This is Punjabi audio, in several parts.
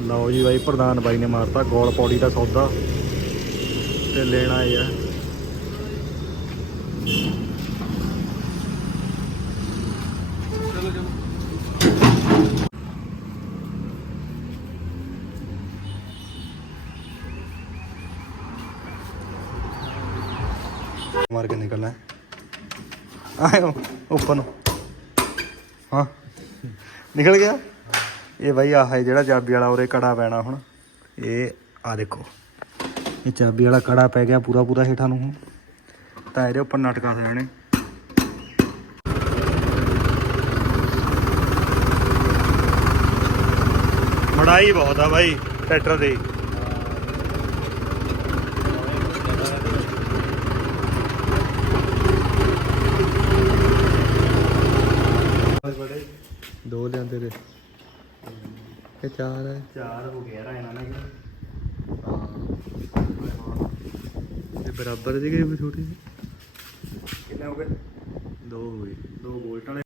ਲਓ ਜੀ ਬਾਈ, ਪ੍ਰਧਾਨ ਬਾਈ ਨੇ ਮਾਰਤਾ, ਗੋਲ ਪੌੜੀ ਦਾ ਸੌਦਾ ਤੇ ਲੈਣ ਆਏ ਆ। ਮਾਰ ਕੇ ਨਿਕਲਣਾ ਹੈ। ਆਇਓ, ਉੱਪਰ ਨੂੰ। ਹਾਂ, ਨਿਕਲ ਗਿਆ? ਇਹ ਬਾਈ ਆਹ ਜਿਹੜਾ ਚਾਬੀ ਵਾਲਾ, ਉਰੇ ਕੜਾ ਪੈਣਾ ਹੁਣ। ਇਹ ਆ ਦੇਖੋ। ਇਹ ਚਾਬੀ ਵਾਲਾ ਕੜਾ ਪੈ ਗਿਆ ਪੂਰਾ ਪੂਰਾ ਹੇਠਾਂ ਨੂੰ ਹੁਣ। ਤਾਂ ਇਹਦੇ ਉੱਪਰ ਨਟਕਾ ਦੇਣੇ। ਮੜਾਈ ਬਹੁਤ ਆ ਬਾਈ, ਟਰੈਕਟਰ ਦੀ ਲਿਆਂਦੇ ਦੇ ਇਹ ਚਾਰ ਹੈ। ਚਾਰ ਹੋ ਗਿਆ ਰਾ ਇਹਨਾਂ ਨੇ ਇਹ ਬਰਾਬਰ ਦੀ ਗਈ ਛੋਟੀ ਜਿਹੀ? ਕਿੰਨੇ ਹੋ ਗਏ? ਦੋ ਹੋਈ ਦੋ ਬੋਲਟ ਵਾਲੇ।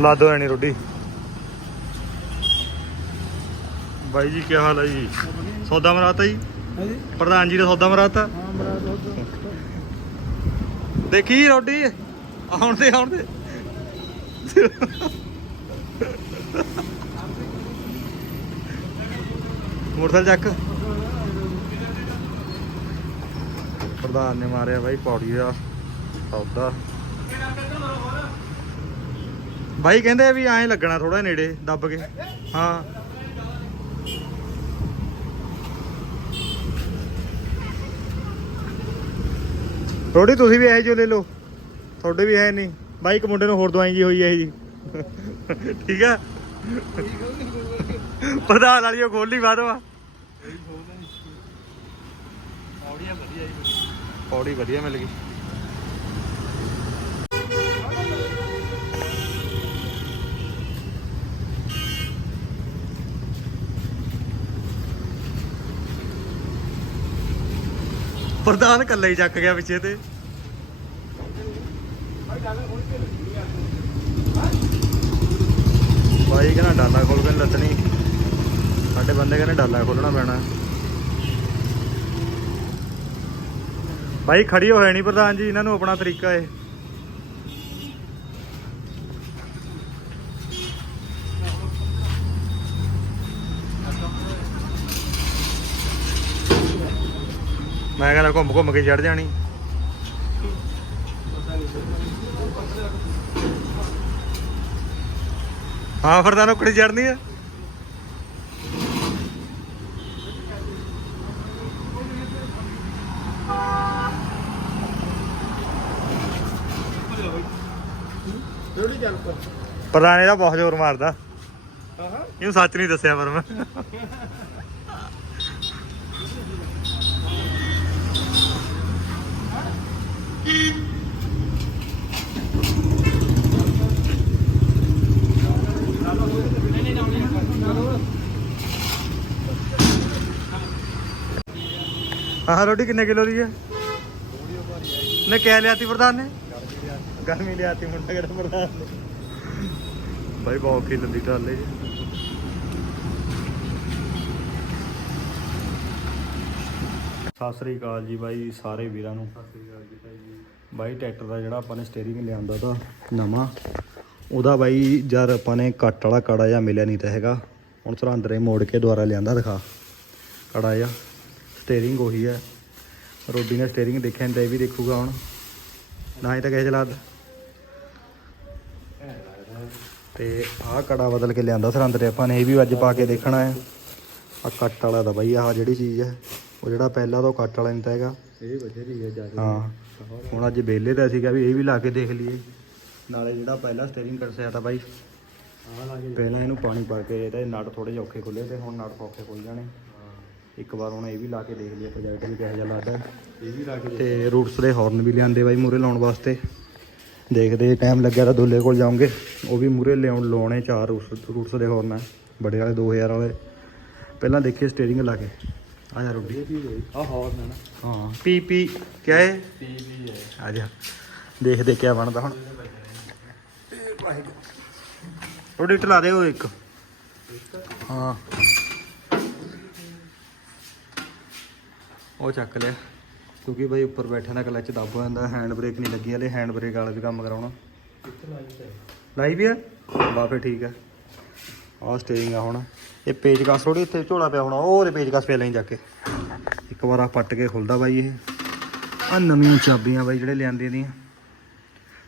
ਲਾ ਦੋ ਐਣੀ ਰੋਟੀ ਬਾਈ ਜੀ ਕੀ ਹਾਲ ਹੈ ਜੀ? ਸੌਦਾ ਮਰਾਤਾ ਜੀ? ਹਾਂਜੀ। ਪ੍ਰਧਾਨ ਜੀ ਦਾ ਸੌਦਾ ਮਰਾਤਾ? ਹਾਂ ਮੇਰਾ ਦੋ ਦੇਖੀ ਰੋਟੀ ਆਉਣ ਦੇ ਆਉਣ ਦੇ ਮੋਟਰਸਾਈਕਲ ਚੱਕ। ਪ੍ਰਧਾਨ ਨੇ ਮਾਰਿਆ ਬਾਈ ਪੌੜੀ ਦਾ ਸੌਦਾ। ਬਾਈ ਕਹਿੰਦੇ ਵੀ ਐਂ ਲੱਗਣਾ ਥੋੜਾ ਨੇੜੇ ਦੱਬ ਕੇ। ਹਾਂ। ਰੋਟੀ ਤੁਸੀਂ ਵੀ ਇਹ ਜੋ ਲੈ ਲਓ। ਤੁਹਾਡੇ ਵੀ ਹੈ ਨਹੀਂ। ਬਾਈ ਇੱਕ ਮੁੰਡੇ ਨੂੰ ਹੋਰ ਦਵਾਈ ਜੀ ਹੋਈ ਹੈ ਜੀ। ਠੀਕ ਆ? ਪ੍ਰਧਾਨ ਵਾਲੀ ਉਹ ਖੋਲੀ ਬਾਅਦ ਵਾ ਪੌੜੀ ਵਧੀਆ ਮਿਲ ਗਈ। ਪ੍ਰਧਾਨ ਇਕੱਲਾ ਹੀ ਚੱਕ ਗਿਆ ਪਿੱਛੇ ਤੇ। ਬਾਈ ਕਹਿੰਦਾ ਡਾਲਾ ਖੋਲ ਕੇ ਲੱਤਣੀ ਸਾਡੇ ਬੰਦੇ ਕਹਿੰਦੇ ਡਾਲਾ ਖੋਲਣਾ ਪੈਣਾ। ਬਾਈ ਖੜੀ ਹੋਏ ਨਹੀਂ ਪ੍ਰਧਾਨ ਜੀ, ਇਹਨਾਂ ਨੂੰ ਆਪਣਾ ਤਰੀਕਾ ਏ ਘੁੰਮ ਘੁੰਮ ਕੇ ਚੜ ਜਾਣੀ। ਹਾਂ ਫਿਰ ਤਾਂ ਨੌਕਰੀ ਚੜਨੀ ਆ? ਰੋਟੀ ਚੱਲ ਪਾ ਪ੍ਰਧਾਨ ਇਹਦਾ ਬਹੁਤ ਜ਼ੋਰ ਮਾਰਦਾ। ਹਾਂ ਹਾਂ ਇਹਨੂੰ ਸੱਚ ਨਹੀਂ ਦੱਸਿਆ ਪਰ ਮੈਂ। ਆਹ ਰੋਟੀ ਕਿੰਨੇ ਕਿਲੋ ਦੀ ਹੈ? ਨੇ ਕਿਆ ਲਿਆਤੀ ਪ੍ਰਧਾਨ ਨੇ? ਗਰਮੀ ਲਿਆਤੀ ਮੁੰਡਾ ਕਿਹੜਾ ਪ੍ਰਧਾਨ ਨੇ? ਬਾਈ ਬਹੁਤ ਔਖੀ ਲੰਦੀ ਟਰਾਲੇ ਜੀ। ਸਤਿ ਸ੍ਰੀ ਅਕਾਲ ਜੀ ਬਾਈ, ਸਾਰੇ ਵੀਰਾਂ ਨੂੰ। ਬਾਈ ਟਰੈਕਟਰ ਦਾ ਜਿਹੜਾ ਆਪਾਂ ਨੇ ਸਟੀਅਰਿੰਗ ਲਿਆਂਦਾ ਤਾਂ ਨਵਾਂ, ਉਹਦਾ ਬਾਈ ਜਦ ਆਪਾਂ ਨੇ ਕੱਟ ਵਾਲਾ ਕੜਾ ਜਾਂ ਮਿਲਿਆ ਨਹੀਂ ਤਾਂ ਹੈਗਾ। ਹੁਣ ਸਰਹੰਦਰੇ ਮੋੜ ਕੇ ਦੁਬਾਰਾ ਲਿਆਂਦਾ ਦਿਖਾ। ਕੜਾ ਜਾਂ ਸਟੀਅਰਿੰਗ ਉਹੀ ਹੈ। ਰੋਡੀ ਨੇ ਸਟੀਅਰਿੰਗ ਦੇਖਿਆ ਨਹੀਂ ਤਾਂ ਇਹ ਵੀ ਦੇਖੂਗਾ ਹੁਣ। ਨਾ ਹੀ ਤਾਂ ਕਿਸੇ ਚਲਾ ਤੇ ਆਹ ਕੜਾ ਬਦਲ ਕੇ ਲਿਆਂਦਾ ਸਰਹੰਦਰੇ ਆਪਾਂ ਨੇ, ਇਹ ਵੀ ਅੱਜ ਪਾ ਕੇ ਦੇਖਣਾ ਹੈ। ਆ ਕੱਟ ਵਾਲਾ ਦਾ ਬਾਈ, ਆਹ ਜਿਹੜੀ ਚੀਜ਼ ਹੈ, ਉਹ ਜਿਹੜਾ ਪਹਿਲਾਂ ਤਾਂ ਉਹ ਕੱਟ ਵਾਲਾ ਨਹੀਂ ਤਾਂ ਹੈਗਾ। ਇਹ ਬਥੇਰੀ ਹੈ ਜ਼ਿਆਦਾ ਹਾਂ। ਹੁਣ ਅੱਜ ਬੇਲੇ ਦਾ ਸੀਗਾ ਵੀ ਇਹ ਵੀ ਲਾ ਕੇ ਦੇਖ ਲਈਏ। ਨਾਲੇ ਜਿਹੜਾ ਪਹਿਲਾਂ ਸਟੀਅਰਿੰਗ ਕਰਸਿਆ ਤਾਂ ਬਾਈ। ਪਹਿਲਾਂ ਇਹਨੂੰ ਪਾਣੀ ਪਾ ਕੇ ਇਹਦੇ ਨਟ ਥੋੜੇ ਜਿਹੇ ਔਖੇ ਖੁੱਲੇ ਤੇ ਹੁਣ ਨਟ ਸੌਖੇ ਖੁੱਲ ਜਾਣੇ। ਇੱਕ ਵਾਰ ਹੁਣ ਇਹ ਵੀ ਲਾ ਕੇ ਦੇਖ ਲਈਏ ਪ੍ਰੋਜੈਕਟ ਵੀ ਕਿਹੋ ਜਿਹਾ ਲੱਗਦਾ। ਇਹ ਵੀ ਲਾ ਕੇ ਤੇ ਰੂਟਸ ਦੇ ਹਾਰਨ ਵੀ ਲਿਆਂਦੇ ਬਾਈ ਮੂਰੇ ਲਾਉਣ ਵਾਸਤੇ। ਦੇਖਦੇ ਟਾਈਮ ਲੱਗਿਆ ਤਾਂ ਦੁੱਲੇ ਕੋਲ ਜਾਉਂਗੇ ਉਹ ਵੀ ਮੂਰੇ ਲਿਆਉਣ ਲਾਉਣੇ ਚਾਰ ਰੂਟਸ ਦੇ ਹਾਰਨ ਬੜੇ ਵਾਲੇ 2000 ਵਾਲੇ। ਪਹਿਲਾਂ ਦੇਖੀਏ ਸਟੀਅਰਿੰਗ ਲਾ ਕੇ। ਆ ਜਾ ਰੋਟੀ। ਆ ਹੋਰ ਨਾ ਹਾਂ ਪੀ ਪੀ ਕਿਆ ਹੈ ਪੀ ਵੀ ਹੈ। ਆ ਜਾ। ਦੇਖਦੇ ਕਿਆ ਬਣਦਾ ਹੁਣ। ਰੋਟੀ ਢਲਾ ਦੇ ਉਹ ਇੱਕ। ਹਾਂ। ਉਹ ਚੱਕ ਲਿਆ। ਕਿਉਂਕਿ ਬਾਈ ਉੱਪਰ ਬੈਠਿਆ ਨਾ ਕਲੱਚ ਦੱਬ ਹੋ ਜਾਂਦਾ। ਹੈਂਡ ਬ੍ਰੇਕ ਨਹੀਂ ਲੱਗੀ ਹਲੇ। ਹੈਂਡ ਬ੍ਰੇਕ ਵਾਲਾ ਵੀ ਕੰਮ ਕਰਾਉਣਾ। ਲਾਈ ਹੈ ਲਾਈ ਵੀ ਆ? ਬਾ ਫੇ ਠੀਕ ਆ। ਆਹ ਸਟੇਰਿੰਗ ਆ ਹੁਣ। ਇਹ ਪੇਚਕਸ ਥੋੜੀ ਇੱਥੇ ਝੋਲਾ ਪਿਆ ਹੋਣਾ, ਉਹ ਉਹਦੇ ਪੇਚਕਸ ਪਿਆ ਲਈ ਜਾ ਕੇ। ਇੱਕ ਵਾਰ ਆ ਪੱਟ ਕੇ ਖੁੱਲਦਾ ਬਾਈ ਇਹ। ਆ ਨਵੀਆਂ ਚਾਬੀਆਂ ਬਾਈ ਜਿਹੜੇ ਲਿਆਂਦੇ ਦੀਆਂ।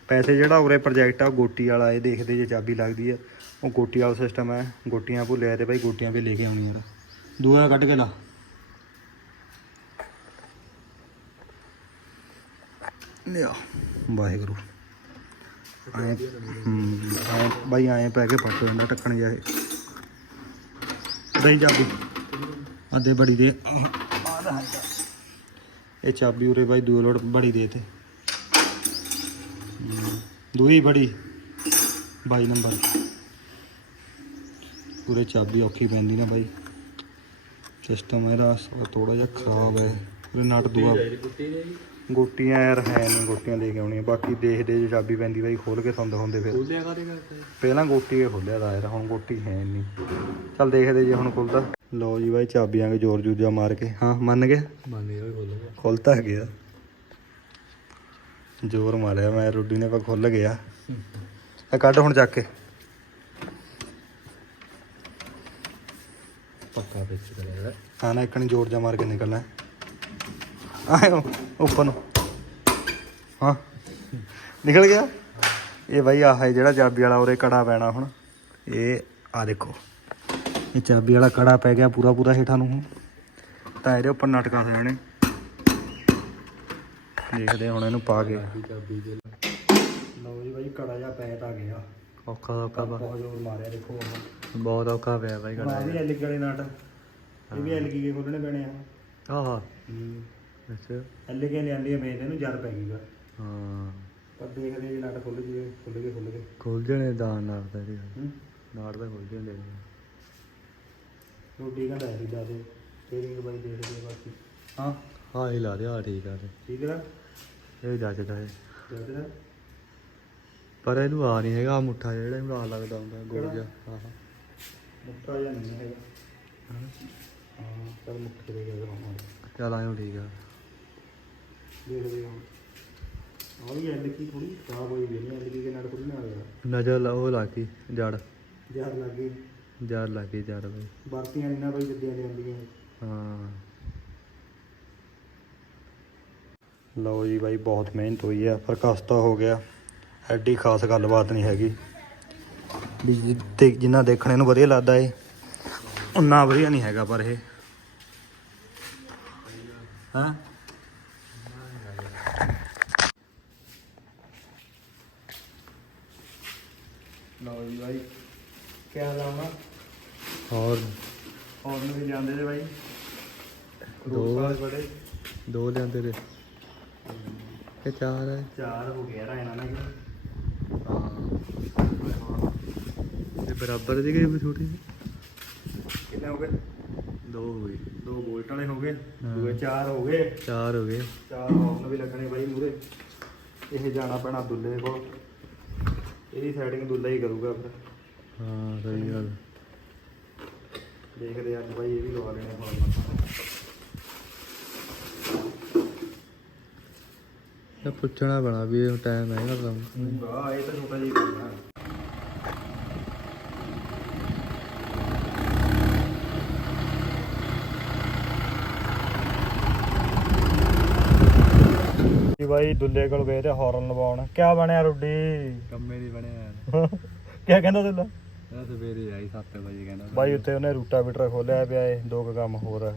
ਪੈਸੇ ਜਿਹੜਾ ਉਰੇ ਪ੍ਰੋਜੈਕਟ ਆ, ਉਹ ਗੋਟੀ ਵਾਲਾ, ਇਹ ਦੇਖਦੇ ਜੇ ਚਾਬੀ ਲੱਗਦੀ ਆ। ਉਹ ਗੋਟੀ ਵਾਲਾ ਸਿਸਟਮ ਹੈ ਗੋਟੀਆਂ ਭੁੱਲਿਆ ਤੇ ਬਾਈ ਗੋਟੀਆਂ ਵੀ ਲੈ ਕੇ ਆਉਣੀ ਯਾਰ ਦੂਆ ਕੱਢ ਕੇ ਲਾ। ਲਿਆ। ਵਾਹਿਗੁਰੂ। ਆਏ, ਹੂੰ ਬਾਈ ਆਏ ਪੈ ਕੇ ਪੱਟ ਜਾਂਦਾ ਟੱਕਣ ਜਿਹਾ ਇਹ। ਦਹੀਂ ਚਾਬੀ। ਅੱਧੇ ਬੜੀ ਦੇ। ਇਹ ਚਾਬੀ ਉਰੇ ਬਾਈ ਦੂਏ ਲੋਟ ਬੜੀ ਦੇ ਤੇ। ਦੂਈ ਬੜੀ। 22 ਨੰਬਰ। ਪੂਰੇ ਚਾਬੀ ਔਖੀ ਪੈਂਦੀ ਨਾ ਬਾਈ। ਸਿਸਟਮ ਇਹਦਾ ਥੋੜਾ ਜਿਹਾ ਖਰਾਬ ਹੈ। ਨਟ ਦੂਆ ਗੋਟੀਆਂ ਯਾਰ ਹੈ ਨਹੀਂ ਗੋਟੀਆਂ ਲੈ ਕੇ ਆਉਣੀਆਂ। ਬਾਕੀ ਦੇਖਦੇ ਜੇ ਚਾਬੀ ਪੈਂਦੀ ਬਾਈ ਖੋਲ ਕੇ ਸੰਦ ਹੁੰਦੇ ਫਿਰ। ਖੋਲਿਆ ਪਹਿਲਾਂ ਗੋਟੀ ਇਹ ਖੋਲਿਆ ਦਾ ਯਾਰ ਹੁਣ ਗੋਟੀ ਹੈ ਨਹੀਂ। ਚੱਲ ਦੇਖਦੇ ਜੇ ਹੁਣ ਖੁੱਲਦਾ। ਲਓ ਜੀ ਬਾਈ ਚਾਬੀਆਂ ਕੇ ਜ਼ੋਰ ਜੂਜਾ ਮਾਰ ਕੇ। ਹਾਂ ਮੰਨ ਗਏ ਮੰਨ ਗਿਆ ਖੋਲਿਆ ਖੁੱਲਤਾ ਗਿਆ। ਜ਼ੋਰ ਮਾਰਿਆ ਮੈਂ ਰੋਡੀ ਨੇ ਪਾ ਖੁੱਲ ਗਿਆ। ਇਹ ਕੱਢ ਹੁਣ ਚੱਕ ਕੇ। ਪੱਕਾ ਵਿੱਚ ਕਰਿਆ। ਹਾਂ ਨਾ ਇੱਕਣੀ ਜ਼ੋਰ ਜਾ ਮਾਰ ਕੇ ਨਿਕਲਣਾ। ਆਇਓ ਉੱਪਰ ਨੂੰ। ਹਾਂ ਨਿਕਲ ਗਿਆ। ਇਹ ਬਾਈ ਆਹ ਹੈ ਜਿਹੜਾ ਚਾਬੀ ਵਾਲਾ ਉਰੇ ਕੜਾ ਪੈਣਾ ਹੁਣ। ਇਹ ਆ ਦੇਖੋ ਇਹ ਚਾਬੀ ਵਾਲਾ ਕੜਾ ਪੈ ਗਿਆ ਪੂਰਾ ਪੂਰਾ ਹੇਠਾਂ ਨੂੰ ਤਾਂ ਇਹਦੇ ਉੱਪਰ ਨਟਕਾ ਜਾਣੇ। ਦੇਖਦੇ ਹੁਣ ਇਹਨੂੰ ਪਾ ਕੇ। ਚਾਬੀ ਦੇ ਲਓ ਜੀ ਬਾਈ ਕੜਾ ਜਾ ਪੈ ਤਾਂ ਗਿਆ। ਔਖਾ ਔਖਾ ਬਹੁਤ ਜ਼ੋਰ ਮਾਰਿਆ ਦੇਖੋ ਆਹ ਬਹੁਤ ਔਖਾ ਪਿਆ ਬਾਈ ਆ ਵੀ ਐਲਗੀ ਵਾਲੇ ਨਟ। ਇਹ ਵੀ ਐਲਗੀ ਕੇ ਖੋਲਣੇ ਪੈਣੇ ਆ। ਆਹਾ। ਹੂੰ ਅੱਛਾ ਐਲਗੀ ਲਿਆਂਦੀ ਆ ਮੇਨ ਇਹਨੂੰ ਜਰ ਪੈ ਗਈਗਾ ਹਾਂ। ਪਰ ਦੇਖਦੇ ਜੇ ਨਟ ਖੁੱਲ ਜੀਏ ਖੁੱਲ ਗਏ ਖੁੱਲ ਗਏ। ਖੋਲ ਜਣੇ ਦਾਨ ਨਾਲ ਦਾ ਇਹਦੇ। ਹੂੰ। ਨਾੜ ਦਾ ਖੋਲ ਜਣੇ ਰੋਟੀ ਕਹਿੰਦਾ ਹੈ ਜਿਆਦੇ? ਸਟੀਅਰਿੰਗ ਬਾਈ ਦੇਖਦੇ ਆ ਬਾਕੀ। ਹਾਂ। ਹਾਂ ਹੀ ਲਾ ਦੇ ਆ ਠੀਕ ਆ ਤੇ ਠੀਕ ਹੈ ਨਾ? ਇਹ ਜੱਜਦਾ ਹੈ ਜਦ ਪਰ ਇਹਨੂੰ ਆ ਨਹੀਂ ਹੈਗਾ ਮੁੱਠਾ ਜਿਹੜਾ ਇਹਨੂੰ ਆ ਲੱਗਦਾ ਹੁੰਦਾ ਗੋਲ ਜਿਹਾ। ਹਾਂ ਹਾਂ ਮੁੱਠਾ ਜਾਂ ਨਹੀਂ ਹੈਗਾ। ਹਾਂ। ਚਲ ਮੁੱਠੇ ਦੇ ਗਿਆ ਹੁਣ ਚੱਲ ਆਇਓ ਠੀਕ ਆ। ਦੇਖਦੇ ਹਾਂ। ਆ ਵੀ ਐਲਗੀ ਥੋੜੀ ਖਰਾਬ ਹੋਈ ਵੀ ਨਹੀਂ ਐਲਗੀ ਕੇ ਨਟ ਖੁੱਲਣੇ ਵਾਲੇ ਆ। ਨਜ਼ਰ ਲਾ ਉਹ ਲਾ ਕੇ ਜੜ। ਜਰ ਲੱਗੀ ਜੜ ਲਾ ਕੇ ਜੜ ਬਈ ਵਰਤੀਆਂ ਨਹੀਂ ਨਾ ਬਾਈ ਜਿੱਦੀਆਂ ਦੀਆਂ ਆਉਂਦੀਆਂ ਹਾਂ। ਲਓ ਜੀ ਬਾਈ ਬਹੁਤ ਮਿਹਨਤ ਹੋਈ ਆ ਪਰ ਕਸਤਾ ਹੋ ਗਿਆ। ਐਡੀ ਖਾਸ ਗੱਲਬਾਤ ਨਹੀਂ ਹੈਗੀ। ਵੀ ਜਿੱਤੇ ਜਿੰਨਾ ਦੇਖਣੇ ਨੂੰ ਵਧੀਆ ਲੱਗਦਾ ਏ ਉਨਾ ਵਧੀਆ ਨਹੀਂ ਹੈਗਾ ਪਰ ਇਹ। ਹਾਂ? ਲਓ ਜੀ ਬਾਈ ਕਿਆ ਲਾਉਣਾ ਹੋਰ। ਹੋਰ ਨੂੰ ਵੀ ਜਾਂਦੇ ਨੇ ਬਾਈ। ਦੋ। ਬੜੇ। ਦੋ ਲਿਆਂਦੇ ਤੇ ਇਹ ਚਾਰ ਹੈ ਚਾਰ ਹੋ ਗਿਆ ਰਾਇਣਾ ਨਾ ਇਹ ਬਰਾਬਰ ਦੀ ਗਈ ਛੋਟੀ ਕਿੰਨੇ ਹੋ ਗਏ? ਦੋ ਹੋ ਗਈ ਦੋ ਬੋਲਟ ਵਾਲੇ ਹੋ ਗਏ। ਦੂਏ ਚਾਰ ਹੋ ਗਏ। ਚਾਰ ਹੋ ਗਏ। ਚਾਰ ਹੌਰਨ ਵੀ ਲੱਗਣੇ ਬਾਈ ਮੂਰੇ ਇਹ ਜਾਣਾ ਪੈਣਾ ਦੁੱਲੇ ਕੋਲ। ਇਹਦੀ ਸੈਟਿੰਗ ਦੁੱਲਾ ਹੀ ਕਰੂਗਾ ਫਿਰ ਹਾਂ ਸਹੀ ਗੱਲ। ਦੇਖਦੇ ਅੱਜ ਬਾਈ ਇਹ ਵੀ ਲਵਾ ਲੈਣੇ ਆਪਾਂ ਇਹ ਪੁੱਛਣਾ ਬਣਾ ਵੀ ਇਹ ਟਾਈਮ ਹੈਗਾ ਕੰਮ। ਪੂਰਾ ਇਹ ਤਾਂ ਛੋਟਾ ਜਿਹਾ ਹੀ ਕਰਨਾ। ਜੀ ਬਾਈ ਦੁੱਲੇ ਕੋਲ ਗਏ ਤੇ ਹੌਰਨ ਲਵਾਉਣ। ਕਿਆ ਬਣਿਆ ਰੁੱਡੀ ਕੰਮੇ ਨਹੀਂ ਬਣਿਆ ਕਿਆ ਕਹਿੰਦਾ ਦੁੱਲਾ? ਇਹ ਸਵੇਰੇ ਆਈ 7 ਵਜੇ ਕਹਿੰਦਾ ਬਾਈ ਉੱਤੇ ਉਹਨੇ ਰੂਟਾ ਬੀਟਰ ਖੋਲਿਆ ਪਿਆ ਏ ਦੋ ਕੁ ਕੰਮ ਹੋਰ ਆ।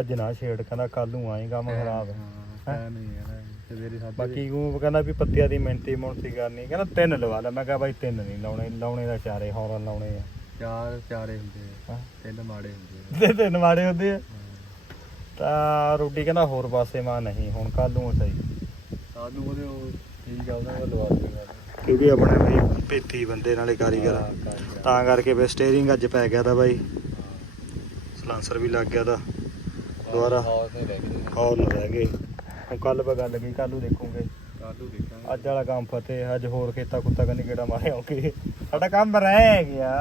ਅੱਜ ਨਾ ਛੇੜ ਕਹਿੰਦਾ ਕੱਲ ਨੂੰ ਆਈ ਕੰਮ ਖਰਾਬ। ਹੈ ਨਹੀਂ ਹੈ ਸਵੇਰੇ 7 ਬਾਕੀ ਉਹ ਕਹਿੰਦਾ ਵੀ ਪੱਤਿਆਂ ਦੀ ਮਿਹਨਤੀ ਮੁਹਨਤੀ ਕਰਨੀ। ਕਹਿੰਦਾ ਤਿੰਨ ਲਵਾ ਲੈ। ਮੈਂ ਕਿਹਾ ਬਾਈ ਤਿੰਨ ਨਹੀਂ ਲਾਉਣੇ ਲਾਉਣੇ ਦਾ ਚਾਰੇ ਹੌਰਨ ਲਾਉਣੇ ਆ। ਚਾਰ ਚਾਰੇ ਹੁੰਦੇ ਆ। ਤਿੰਨ ਮਾੜੇ ਹੁੰਦੇ ਤੇ ਤਿੰਨ ਮਾੜੇ ਹੁੰਦੇ ਆ ਆ। ਤਾਂ ਰੋਟੀ ਕਹਿੰਦਾ ਹੋਰ ਪਾਸੇ ਮਾਂ ਨਹੀਂ ਹੁਣ ਕੱਲ ਨੂੰ ਸਹੀ। ਸਾਨੂੰ ਉਹਦੇ ਉਹ ਠੀਕ ਆ ਉਹਨਾਂ ਕੋਲ ਲਵਾ ਦੂੰਗਾ ਕਿਉਂਕਿ ਆਪਣੇ ਬਾਈ ਪੇਤੀ ਬੰਦੇ ਨਾਲੇ ਕਾਰੀਗਰ। ਆ। ਤਾਂ ਕਰਕੇ ਵੀ ਸਟੀਅਰਿੰਗ ਅੱਜ ਪੈ ਗਿਆ ਤਾਂ ਬਾਈ। ਸਲਾਂਸਰ ਵੀ ਲੱਗ ਗਿਆ ਤਾਂ ਦੁਬਾਰਾ। ਹੌਸ ਨਹੀਂ ਰਹਿ ਗਏ। ਹੋਰ ਨਾ ਰਹਿ ਗਏ। ਹੁਣ ਕੱਲ ਪਾ ਗੱਲ ਗਈ ਕੱਲ ਨੂੰ ਦੇਖੂਗੇ। ਕਾਲੂ ਦੇਖਾਂਗੇ। ਅੱਜ ਵਾਲਾ ਕੰਮ ਫਤਿਹ ਅੱਜ ਹੋਰ ਖੇਤਾ ਕੁੱਤਾ ਕੰਨੀ ਕਿਹੜਾ ਮਾਰੇ ਆਉਂਗੇ ਸਾਡਾ ਕੰਮ ਰਹਿ ਗਿਆ।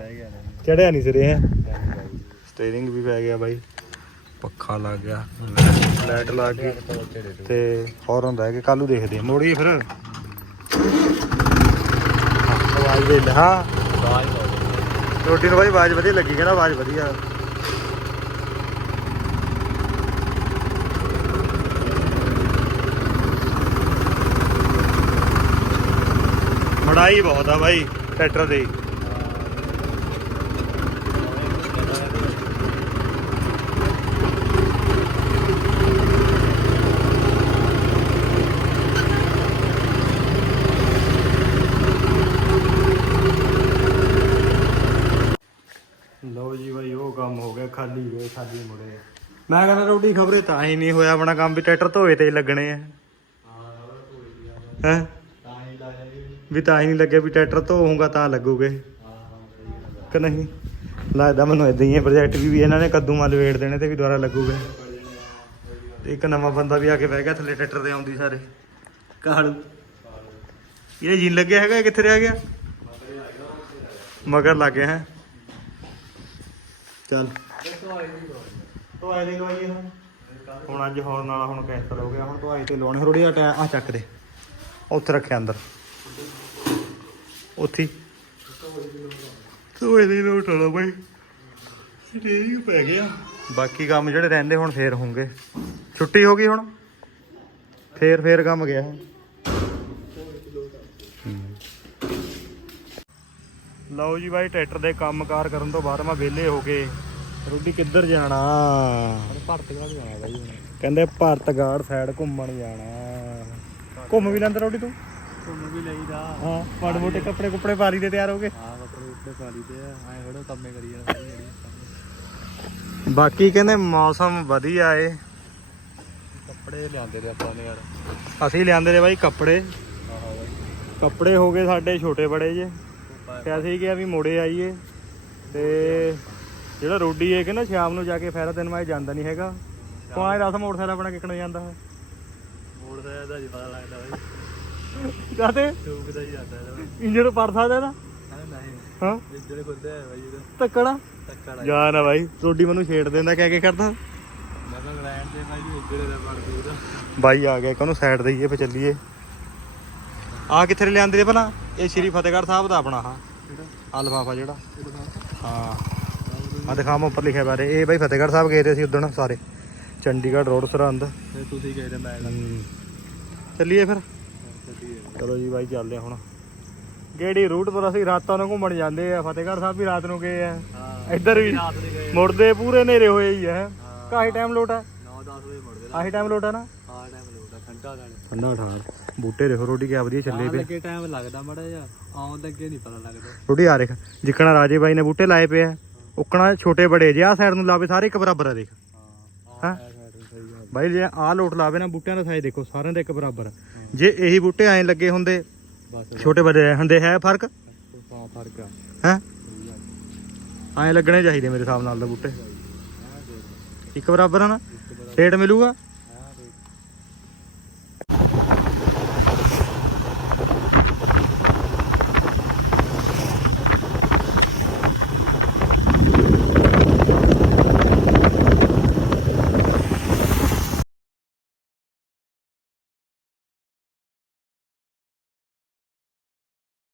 ਰਹਿ ਗਿਆ ਨਹੀਂ ਚੜਿਆ ਨਹੀਂ ਸਿਰੇ। ਹੈ ਸਟੀਅਰਿੰਗ ਵੀ ਪੈ ਗਿਆ ਬਾਈ। ਪੱਖਾ ਲੱਗ ਗਿਆ, ਲਾਈਟ ਲੱਗ ਗਈ ਤੋਂ ਤੇ ਹੌਰਨ ਰਹਿ ਗਏ ਕੱਲੂ ਦੇਖਦੇ ਆ ਫਿਰ। ਆਵਾਜ਼ ਦੇ ਲਾ ਰੋਟੀ ਨੂੰ ਬਾਈ ਆਵਾਜ਼ ਵਧੀਆ ਲੱਗੀ, ਕਹਿੰਦਾ ਆਵਾਜ਼ ਵਧੀਆ। ਮੜਾਈ ਬਹੁਤ ਆ ਬਾਈ, ਟਰੈਕਟਰ ਦੀ ਲਓ ਜੀ ਬਾਈ ਉਹ ਕੰਮ ਹੋ ਗਿਆ ਖਾਲੀ ਗਏ ਖਾਲੀ ਮੁੜੇ ਮੈਂ ਕਹਿੰਦਾ ਰੋਟੀ ਖਬਰੇ ਤਾਂ ਹੀ ਨਹੀਂ ਹੋਇਆ, ਆਪਣਾ ਕੰਮ ਵੀ ਟਰੈਕਟਰ ਧੋਏ ਤੇ ਹੀ ਲੱਗਣੇ ਆ। ਹੈ? ਵੀ ਤਾਂ ਹੀ ਨਹੀਂ ਲੱਗਿਆ ਵੀ ਟਰੈਕਟਰ ਧੋਊਗਾ ਤਾਂ ਲੱਗੂਗੇ। ਕਿ ਨਹੀਂ? ਲੱਗਦਾ ਮੈਨੂੰ ਇਦਾਂ ਹੀ ਹੈ ਪ੍ਰੋਜੈਕਟ ਵੀ ਵੀ ਇਹਨਾਂ ਨੇ ਕੱਦੂ ਮਾਲ ਵੇੜ ਦੇਣੇ ਤੇ ਵੀ ਦੁਬਾਰਾ ਲੱਗੂਗੇ। ਤੇ ਇੱਕ ਨਵਾਂ ਬੰਦਾ ਵੀ ਆ ਕੇ ਬਹਿ ਗਿਆ ਥੱਲੇ ਟਰੈਕਟਰ ਤੇ ਆਉਂਦੀ ਸਾਰੇ। ਕਾਲੂ। ਇਹ ਜੀਨ ਲੱਗਿਆ ਹੈਗਾ ਕਿੱਥੇ ਰਹਿ ਗਿਆ? ਮਗਰ ਲੱਗ ਗਿਆ, ਹੈ? ਚੱਲ। ਧੋਆਈ ਦੀ ਲਵਾਈ ਹੁਣ। ਹੁਣ ਅੱਜ ਹੋਰ ਨਾਲ ਹੁਣ ਕੈਂਸਲ ਹੋ ਗਿਆ, ਹੁਣ ਧੋਆਈ ਤੇ ਲਾਉਣੀ ਥੋੜੀ ਆ ਆ ਚੱਕ ਦੇ। ਉੱਥੇ ਰੱਖਿਆ ਅੰਦਰ। ਉੱਥੇ ਹੀ। ਧੋਏ ਲੋਟ ਆਲਾ ਬਾਈ। ਠੀਕ ਪੈ ਗਿਆ ਬਾਕੀ ਕੰਮ ਜਿਹੜੇ ਰਹਿੰਦੇ ਹੁਣ ਫੇਰ ਹੋਣਗੇ। ਛੁੱਟੀ ਹੋ ਗਈ ਹੁਣ। ਫੇਰ ਫੇਰ ਕੰਮ ਗਿਆ। ਹੂੰ। ਲਓ ਜੀ ਬਾਈ, ਟਰੈਕਟਰ ਦੇ ਕੰਮਕਾਰ ਕਰਨ ਤੋਂ ਬਾਅਦ ਮੈਂ ਵਿਹਲੇ ਹੋ ਗਏ। ਰੋਡੀ ਕਿੱਧਰ ਜਾਣਾ? ਹੁਣ ਭਰਤ ਕਰਾ ਜਾਣਾ ਬਾਈ ਕਹਿੰਦੇ ਭਾਰਤਗਾੜ ਸਾਈਡ ਘੁੰਮਣ ਜਾਣਾ। ਘੁੰਮ ਵੀ ਲੈਂਦਾ ਰੋਡੀ ਤੂੰ? ਤੁਹਾਨੂੰ ਵੀ ਲਈਦਾ। ਹਾਂ ਮਾੜੇ ਮੋਟੇ ਕੱਪੜੇ ਕੁੱਪੜੇ ਪਾਰੀ ਦੇ ਤਿਆਰ ਹੋ ਗਏ ਹਾਂ ਕੱਪੜੇ ਉੱਤੇ ਪਾਲੀ ਤੇ ਐ ਥੋੜਾ ਕੰਮੇ ਕਰੀ ਜਾਣਾ ਬਾਕੀ ਕਹਿੰਦੇ ਮੌਸਮ ਵਧੀਆ ਏ। ਕੱਪੜੇ ਲਿਆਂਦੇ ਤੇ ਆਪਾਂ ਨੇ ਯਾਰ। ਅਸੀਂ ਲਿਆਂਦੇ ਨੇ ਬਾਈ ਕੱਪੜੇ। ਕੱਪੜੇ ਹੋ ਗਏ ਸਾਡੇ ਛੋਟੇ ਬੜੇ ਜੇ। ਤੇ ਅਸੀਂ ਕਿਹਾ ਵੀ ਮੋੜੇ ਆਈਏ। ਤੇ ਜਿਹੜਾ ਰੋਡੀ ਏ ਕਹਿੰਦਾ ਸ਼ਾਮ ਨੂੰ ਜਾ ਕੇ ਫੈਰਾ ਦਿਨ ਮੈਂ ਜਾਂਦਾ ਨਹੀਂ ਹੈਗਾ। ਤੂੰ ਆਏ ਦੱਸ ਮੋਟਰਸਾਈਕਲ ਆਪਣਾ ਕਿੱਕਣ ਜਾਂਦਾ ਹੈ? ਮੋੜ ਦਾ ਜੀ ਪਤਾ ਲੱਗਦਾ ਬਾਈ। ਕਾਤੇ ਦਾ ਹੀ ਜਾਂਦਾ ਇਹਦਾ। ਇੰਜਣ ਪੜ ਸਕਦਾ ਇਹਦਾ। ਨਹੀਂ। ਹਾਂ? ਜਿਹੜੇ ਖੁੱਲਦੇ ਆ ਬਾਈ ਇਹਦਾ। ਤੱਕੜਾ ਟੱਕਾ ਲਾ ਜਾ ਨਾ ਬਾਈ ਰੋਡੀ ਮੈਨੂੰ ਛੇੜ ਦਿੰਦਾ ਕਹਿ ਕੇ ਕਰਦਾ? ਬਾਈ ਆ। ਗਿਆ ਕਹਿੰਨੂੰ ਸਾਈਡ ਦੇਈਏ ਫੇ ਚੱਲੀਏ। ਆ ਕਿੱਥੇ ਲਿਆਂਦੇ ਨੇ ਭਲਾ? ਇਹ ਸ਼੍ਰੀ ਫਤਿਹਗੜ੍ਹ ਸਾਹਿਬ ਦਾ ਆਪਣਾ ਆ ਆ ਲਫਾਫਾ ਜਿਹੜਾ। ਹਾਂ। ਆ ਦਿਖਾਵਾਂ ਉੱਪਰ ਲਿਖਿਆ ਬਾਰੇ। ਇਹ ਬਾਈ ਫਤਿਹਗੜ੍ਹ ਸਾਹਿਬ ਗਏ ਤੇ ਅਸੀਂ ਉਦੋਂ ਸਾਰੇ। ਚੰਡੀਗੜ੍ਹ ਰੋਡ ਸਰਹੰਦ। ਤੇ ਤੁਸੀਂ ਕਹੇ ਤੇ ਮੈਂ। ਚੱਲੀਏ ਫਿਰ? ਚਲੋ ਜੀ ਬਾਈ ਚੱਲਦੇ ਹੁਣ। ਗੇੜੀ ਰੂਟ ਪਰ ਅਸੀਂ ਰਾਤਾਂ ਨੂੰ ਘੁੰਮਣ ਜਾਂਦੇ ਆ? ਫਤਿਹਗੜ੍ਹ ਸਾਹਿਬ ਵੀ ਰਾਤ ਨੂੰ ਗਏ ਆ। ਇੱਧਰ ਵੀ ਗਏ ਮੁੜਦੇ ਪੂਰੇ ਹਨੇਰੇ ਹੋਏ ਹੀ ਆ। ਕਾਹੀ ਟਾਈਮ ਲੋਟ ਆ? 9 10 ਵਜੇ ਮੁੜਦੇ ਆਹੀ ਟਾਈਮ ਲੋਟ ਆ ਨਾ? ਹਾਂ ਟਾਈਮ ਲੱਗਦਾ ਠੰਡਾ ਠਾਰ। ਬੂਟੇ ਦੇਖੋ ਰੋਟੀ ਕਿਆ ਵਧੀਆ ਚੱਲੇ ਪਏ। ਲੱਗੇ ਟਾਈਮ ਲੱਗਦਾ ਮੜਾ ਜਾ ਆਉਣ ਲੱਗੇ ਨਹੀਂ ਪਤਾ ਲੱਗਦਾ। ਰੋਟੀ ਆ ਦੇਖ ਜਿੱਕਣਾ ਰਾਜੇ ਬਾਈ ਨੇ ਬੂਟੇ ਲਾਏ ਪਏ ਆ। ਉਕਣਾ ਛੋਟੇ ਬੜੇ ਜੇ ਆ ਸਾਈਡ ਨੂੰ ਲਾਵੇ ਸਾਰੇ ਇੱਕ ਬਰਾਬਰ ਆ ਦੇਖ। ਹਾਂ ਬਾਈ ਜੇ ਆਹ ਲੋਟ ਲਾਵੇ ਨਾ ਬੂਟਿਆਂ ਦਾ ਸਾਈਜ਼ ਦੇਖੋ ਸਾਰਿਆਂ ਦਾ ਇੱਕ ਬਰਾਬਰ ਆ। ਜੇ ਇਹੀ ਬੂਟੇ ਐਂ ਲੱਗੇ ਹੁੰਦੇ ਬਸ ਛੋਟੇ ਵੱਡੇ ਹੁੰਦੇ ਹੈ ਫ਼ਰਕ? ਆ। ਹੈ? ਐਂ ਲੱਗਣੇ ਚਾਹੀਦੇ ਮੇਰੇ ਹਿਸਾਬ ਨਾਲ ਦਾ ਬੂਟੇ। ਇੱਕ ਬਰਾਬਰ ਆ ਨਾ? ਬੜਾ ਰੇਟ ਮਿਲੂਗਾ?